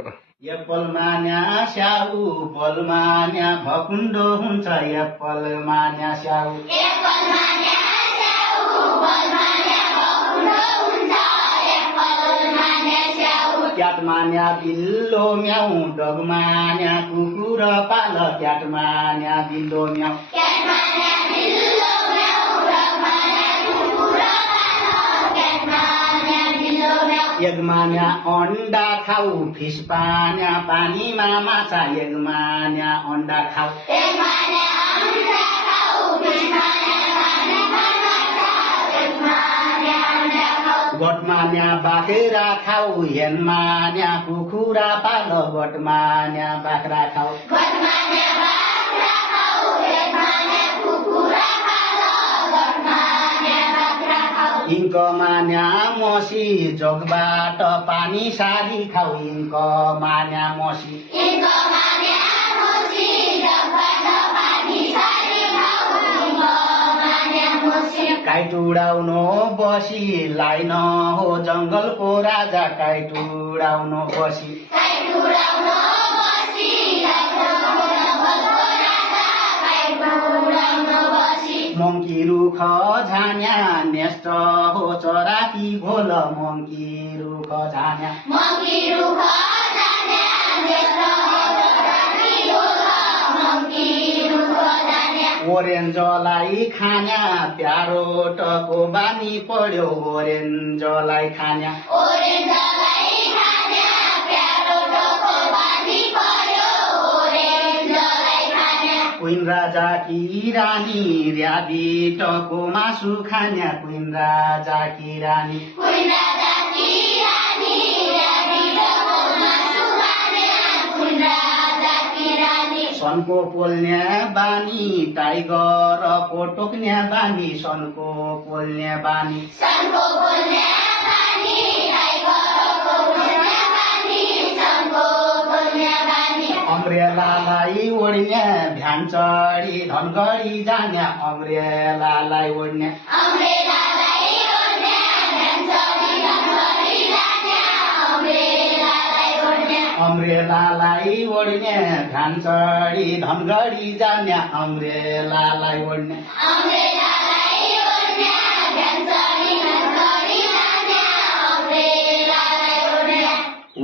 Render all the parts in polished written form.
Apple मान्या स्याउ पल मान्या भकुण्डो हुन्छ एप्पल मान्या स्याउ क्याट मान्या बिल्लो म्याउ डग मान्या कुकुर पाल क्याट मान्या बिल्लो म्याउ एग मान्या अंडा खाऊ फिस पान्या पानीमा माछा एग मान्या अंडा खाऊ गोठ मान्या बाख्रा खाऊ हेन मान्या कुखुरा पाल गोठ मान्या बाख्रा खाऊ इन्क मान्या मसी जोगबाट पानी सारी खाऊ इन्क मान्या मसी काइट उडाउनु बसी लाइन हो जंगलको राजा काइट उडाउनु बसी मंकी रुख झान्या नेस्ट हो चराकी घोल मंकी रुख झान्या ओरेन्जलाई खान्या प्यारोटको बानी पर्यो ओरेन्जलाई खान्या क्वीन राजा की रानी र्याबिटको मासु खान्या क्वीन राजा की रानी सनको पोल्ने बानी टाइगरको टोक्ने बानी सनको पोल्ने बानी अम्ब्रेलालाई ओढ्ने भ्यान चढी धनगढी जाने अम्ब्रेलालाई ओढ्ने अम्ब्रेलालाई ओढ्ने भ्यान चढी धनगढी जाने अम्ब्रेलालाई ओढ्ने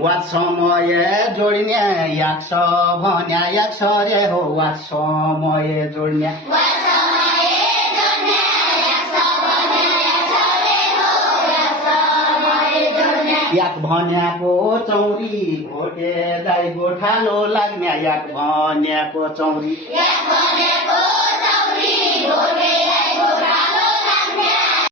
वात समय जोड्ने याक्ष भन्या याक्ष रे हो वात समय जोड्ने याक भन्याको चौरी घोटे दाइ गोठालो लाग्ने याक भन्याको चौरी